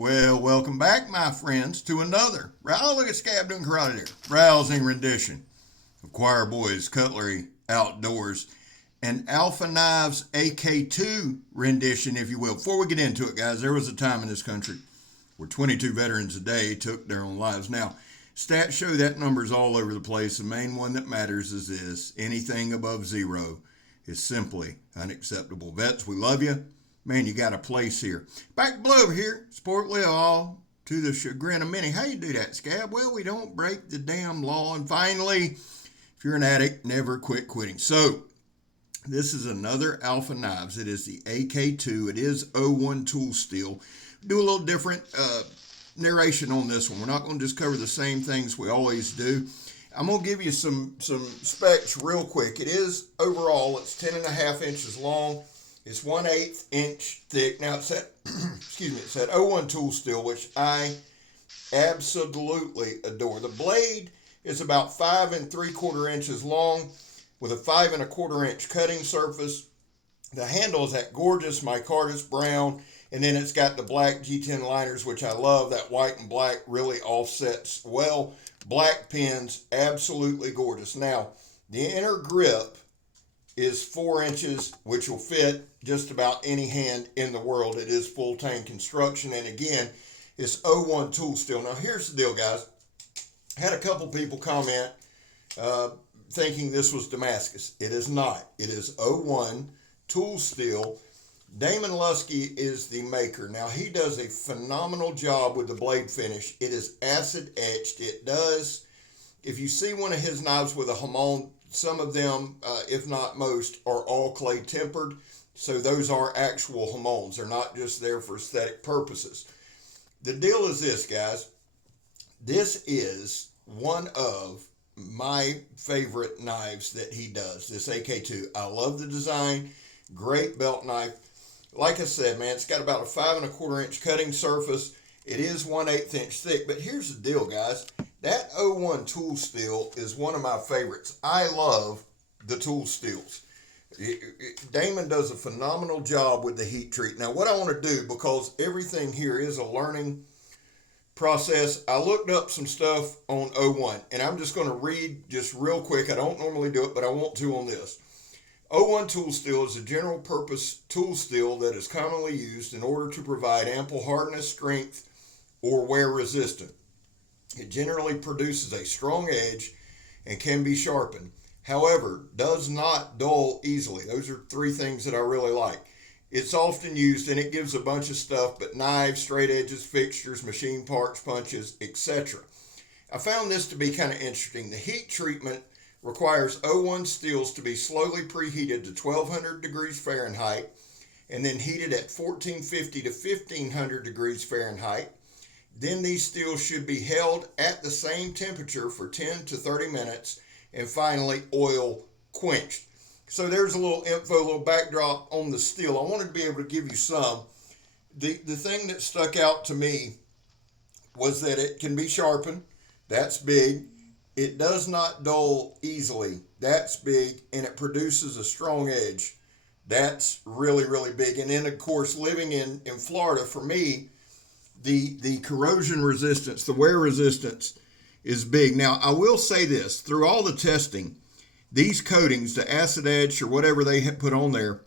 Well, welcome back, my friends, to another. Oh, look at Scab doing karate there. Rousing rendition of Choir Boys Cutlery Outdoors and Alpha Knives AK2 rendition, if you will. Before we get into it, guys, there was a time in this country where 22 veterans a day took their own lives. Now, stats show that number's all over the place. The main one that matters is this: anything above zero is simply unacceptable. Vets, we love you. Man, you got a place here. Back below over here, sportly all to the chagrin of many. How you do that, Scab? Well, we don't break the damn law. And finally, if you're an addict, never quit quitting. So, this is another Alpha Knives. It is the AK2. It is O1 tool steel. Do a little different narration on this one. We're not going to just cover the same things we always do. I'm going to give you some specs real quick. It is overall, it's 10.5 inches long. It's 1/8 inch thick. Now it's that, it's that O1 tool steel, which I absolutely adore. The blade is about 5 3/4 inches long with a 5 1/4 inch cutting surface. The handle is that gorgeous micarta brown, and then it's got the black G10 liners, which I love. That white and black really offsets well. Black pins, absolutely gorgeous. Now, the inner grip is 4 inches, which will fit just about any hand in the world. It is full tang construction, and again, it's O1 tool steel. Now, here's the deal, guys. I had a couple people comment thinking this was Damascus. It is not. It is O1 tool steel. Damon Lusky is the maker. Now, he does a phenomenal job with the blade finish. It is acid etched. It does, if you see one of his knives with a hamon, some of them, if not most, are all clay tempered. So those are actual hamons. They're not just there for aesthetic purposes. The deal is this, guys. This is one of my favorite knives that he does, this AK2. I love the design. Great belt knife. Like I said, man, it's got about a 5 1/4 inch cutting surface. It is 1/8 inch thick. But here's the deal, guys. That O1 tool steel is one of my favorites. I love the tool steels. Damon does a phenomenal job with the heat treat. Now, what I want to do, because everything here is a learning process, I looked up some stuff on O1, and I'm just going to read just real quick. I don't normally do it, but I want to on this. O1 tool steel is a general purpose tool steel that is commonly used in order to provide ample hardness, strength, or wear resistance. It generally produces a strong edge and can be sharpened. However, does not dull easily. Those are 3 things that I really like. It's often used, and it gives a bunch of stuff, but knives, straight edges, fixtures, machine parts, punches, etc. I found this to be kind of interesting. The heat treatment requires O1 steels to be slowly preheated to 1200 degrees Fahrenheit and then heated at 1450 to 1500 degrees Fahrenheit. Then these steels should be held at the same temperature for 10 to 30 minutes and finally oil quenched. So there's a little info, a little backdrop on the steel. I wanted to be able to give you some. The thing that stuck out to me was that it can be sharpened. That's big. It does not dull easily. That's big. And it produces a strong edge. That's really, really big. And then, of course, living in Florida, for me, the corrosion resistance, the wear resistance is big. Now, I will say this. Through all the testing, these coatings, the acid etch or whatever they have put on there,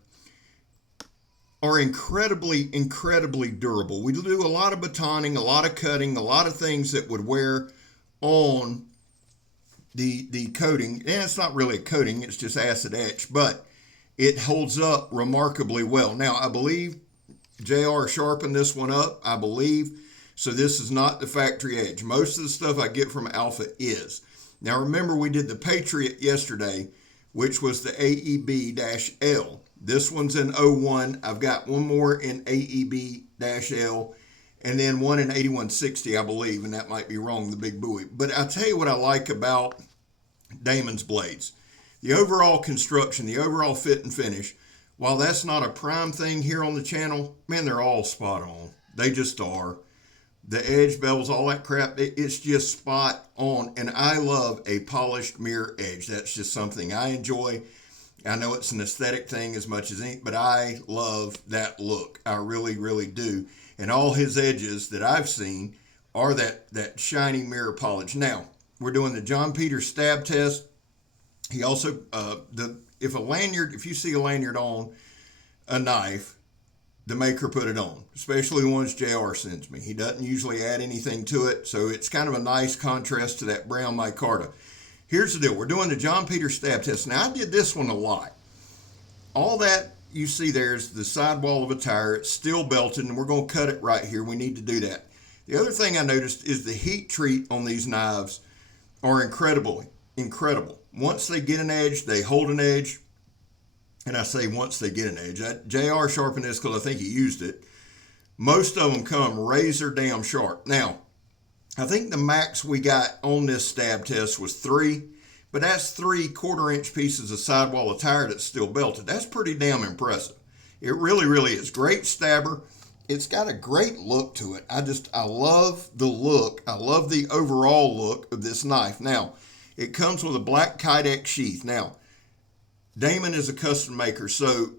are incredibly, incredibly durable. We do a lot of batoning, a lot of cutting, a lot of things that would wear on the coating. And it's not really a coating, it's just acid etch, but it holds up remarkably well. Now, I believe JR sharpened this one up, I believe. So this is not the factory edge. Most of the stuff I get from Alpha is. Now remember, we did the Patriot yesterday, which was the AEB-L. This one's in O1. I've got one more in AEB-L, and then one in 8160, I believe, and that might be wrong, the big buoy. But I'll tell you what I like about Damon's blades. The overall construction, the overall fit and finish, while that's not a prime thing here on the channel, man, they're all spot on. They just are. The edge bevels, all that crap, it's just spot on. And I love a polished mirror edge. That's just something I enjoy. I know it's an aesthetic thing as much as any, but I love that look. I really, really do. and all his edges that I've seen are that shiny mirror polish. Now, we're doing the John Peters stab test. He also, if you see a lanyard on a knife, the maker put it on, especially the ones JR sends me. He doesn't usually add anything to it, so it's kind of a nice contrast to that brown micarta. Here's the deal. We're doing the John Peters stab test. Now, I did this one a lot. All that you see there is the sidewall of a tire. It's still belted, and we're going to cut it right here. We need to do that. The other thing I noticed is the heat treat on these knives are incredible. Once they get an edge, they hold an edge. And I say once they get an edge. JR sharpened this because I think he used it. Most of them come razor damn sharp. Now, I think the max we got on this stab test was 3, but that's 3 1/4-inch pieces of sidewall of tire that's still belted. That's pretty damn impressive. It really, really is. Great stabber. It's got a great look to it. I love the look. I love the overall look of this knife. Now, it comes with a black Kydex sheath. Now, Damon is a custom maker, so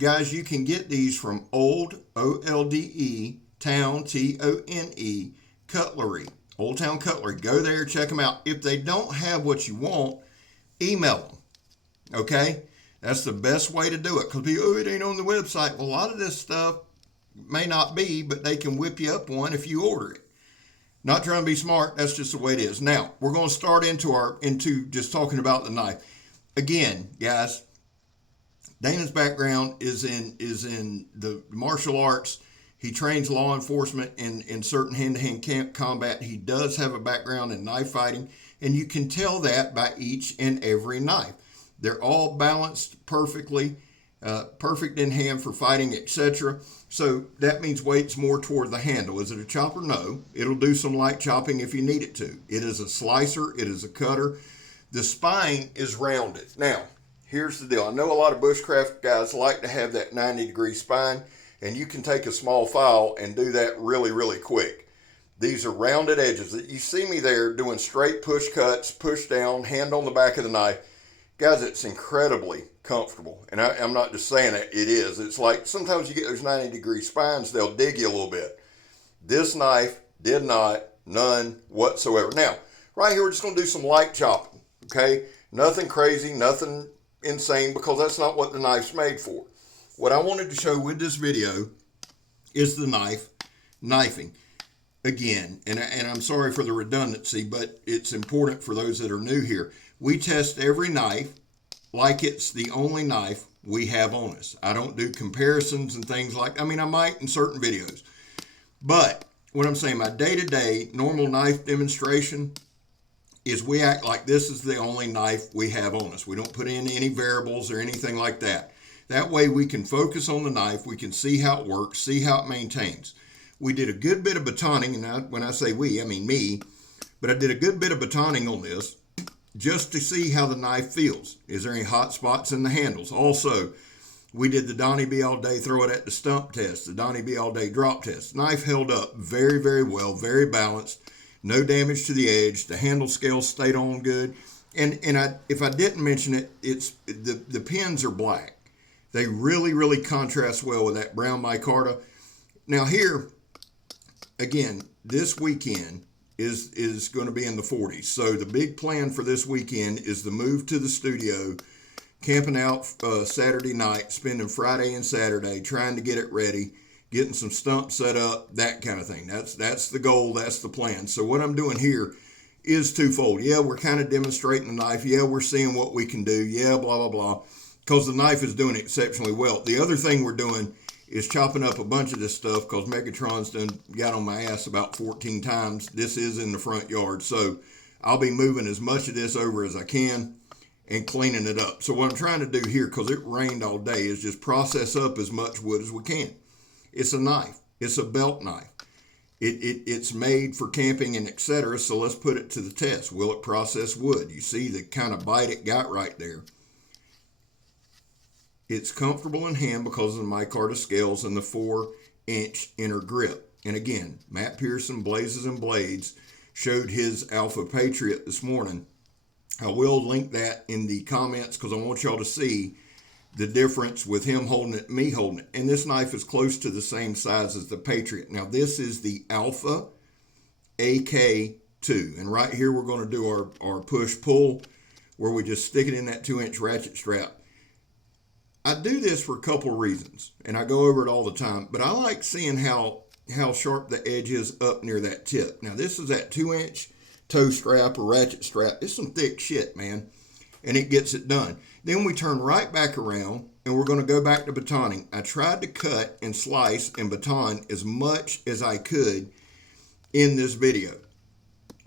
guys, you can get these from Old, O-L-D-E, Town, T-O-N-E, Cutlery, Old Town Cutlery. Go there, check them out. If they don't have what you want, email them, okay? That's the best way to do it, because people, it ain't on the website. Well, a lot of this stuff may not be, but they can whip you up one if you order it. Not trying to be smart, that's just the way it is. Now, we're going to start into just talking about the knife. Again, guys, Dana's background is in the martial arts. He trains law enforcement in certain hand-to-hand combat. He does have a background in knife fighting, and you can tell that by each and every knife. They're all balanced perfectly, perfect in hand for fighting, etc. So that means weight's more toward the handle. Is it a chopper? No. It'll do some light chopping if you need it to. It is a slicer. It is a cutter. The spine is rounded. Now, here's the deal. I know a lot of bushcraft guys like to have that 90-degree spine, and you can take a small file and do that really, really quick. These are rounded edges. You see me there doing straight push cuts, push down, hand on the back of the knife. Guys, it's incredibly comfortable. And I'm not just saying it, it is. It's like sometimes you get those 90-degree spines, they'll dig you a little bit. This knife did not, none whatsoever. Now, right here, we're just going to do some light chopping. Okay, nothing crazy, nothing insane, because that's not what the knife's made for. What I wanted to show with this video is the knifing. Again, and I'm sorry for the redundancy, but it's important for those that are new here. We test every knife like it's the only knife we have on us. I don't do comparisons and things like, I might in certain videos. But what I'm saying, my day-to-day normal knife demonstration is we act like this is the only knife we have on us. We don't put in any variables or anything like that. That way we can focus on the knife, we can see how it works, see how it maintains. We did a good bit of batoning, and when I say we, I mean me, but I did a good bit of batoning on this just to see how the knife feels. Is there any hot spots in the handles? Also, we did the Donnie B all day throw it at the stump test, the Donnie B all day drop test. Knife held up very, very well, very balanced. No damage to the edge. The handle scales stayed on good. And if I didn't mention it, it's the pins are black. They really, really contrast well with that brown micarta. Now here, again, this weekend is going to be in the 40s. So the big plan for this weekend is the move to the studio, camping out Saturday night, spending Friday and Saturday, trying to get it ready, getting some stumps set up, that kind of thing. That's the goal, that's the plan. So what I'm doing here is twofold. Yeah, we're kind of demonstrating the knife. Yeah, we're seeing what we can do. Yeah, blah, blah, blah, because the knife is doing exceptionally well. The other thing we're doing is chopping up a bunch of this stuff because Megatron's done got on my ass about 14 times. This is in the front yard, so I'll be moving as much of this over as I can and cleaning it up. So what I'm trying to do here, because it rained all day, is just process up as much wood as we can. It's a knife. It's a belt knife. It's made for camping and etc. So let's put it to the test. Will it process wood? You see the kind of bite it got right there. It's comfortable in hand because of the micarta scales and the 4-inch inner grip. And again, Matt Pearson, Blazes and Blades, showed his Alfa Patriot this morning. I will link that in the comments because I want y'all to see the difference with him holding it, me holding it. And this knife is close to the same size as the Patriot. Now this is the Alfa AK2. And right here we're going to do our push-pull where we just stick it in that 2-inch ratchet strap. I do this for a couple of reasons, and I go over it all the time, but I like seeing how sharp the edge is up near that tip. Now this is that 2-inch toe strap or ratchet strap. It's some thick shit, man, and it gets it done. Then we turn right back around, and we're going to go back to batoning. I tried to cut and slice and baton as much as I could in this video.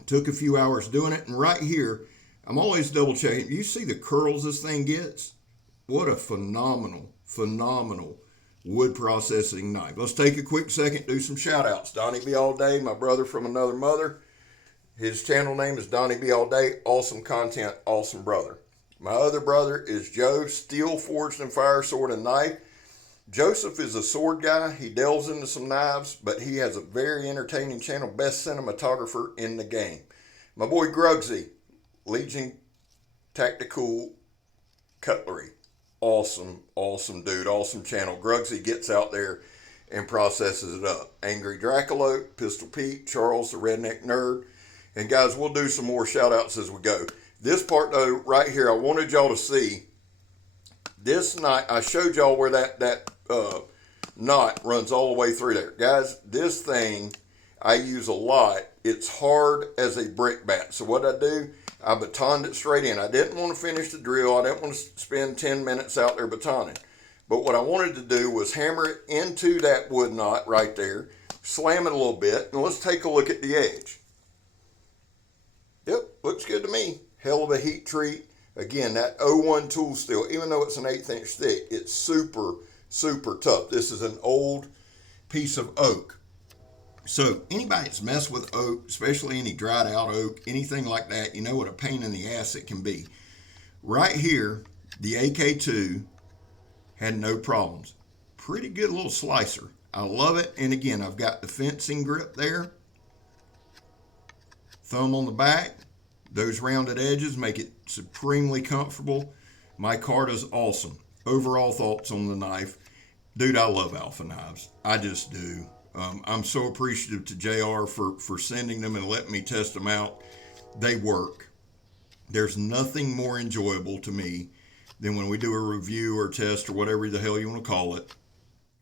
Took a few hours doing it, and right here, I'm always double checking. You see the curls this thing gets? What a phenomenal, phenomenal wood processing knife. Let's take a quick second, do some shout outs. Donnie B All Day, my brother from another mother. His channel name is Donnie B All Day. Awesome content, awesome brother. My other brother is Joe, Steel Forged and Fire Sword and Knife. Joseph is a sword guy. He delves into some knives, but he has a very entertaining channel, best cinematographer in the game. My boy Grugsy, Legion Tactical Cutlery. Awesome, awesome dude, awesome channel. Grugsy gets out there and processes it up. Angry Dracula, Pistol Pete, Charles the Redneck Nerd. And guys, we'll do some more shout outs as we go. This part though, right here, I wanted y'all to see. This knot, I showed y'all where that knot runs all the way through there. Guys, this thing I use a lot. It's hard as a brick bat. So what I do, I batoned it straight in. I didn't want to finish the drill. I didn't want to spend 10 minutes out there batoning. But what I wanted to do was hammer it into that wood knot right there, slam it a little bit, and let's take a look at the edge. Yep, looks good to me. Hell of a heat treat. Again, that 01 tool steel, even though it's an 1/8 inch thick, it's super, super tough. This is an old piece of oak. So anybody that's messed with oak, especially any dried out oak, anything like that, you know what a pain in the ass it can be. Right here, the AK2 had no problems. Pretty good little slicer. I love it. And again, I've got the fencing grip there. Thumb on the back. Those rounded edges make it supremely comfortable. Micarta's awesome. Overall thoughts on the knife. Dude, I love Alfa knives. I just do. I'm so appreciative to JR for sending them and letting me test them out. They work. There's nothing more enjoyable to me than when we do a review or test or whatever the hell you want to call it,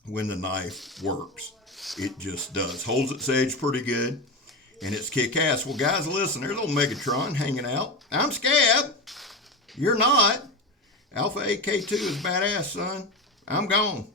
when the knife works. It just does. Holds its edge pretty good, and it's kick-ass. Well, guys, listen, there's old Megatron hanging out. I'm Scab. You're not. Alfa AK2 is badass, son. I'm gone.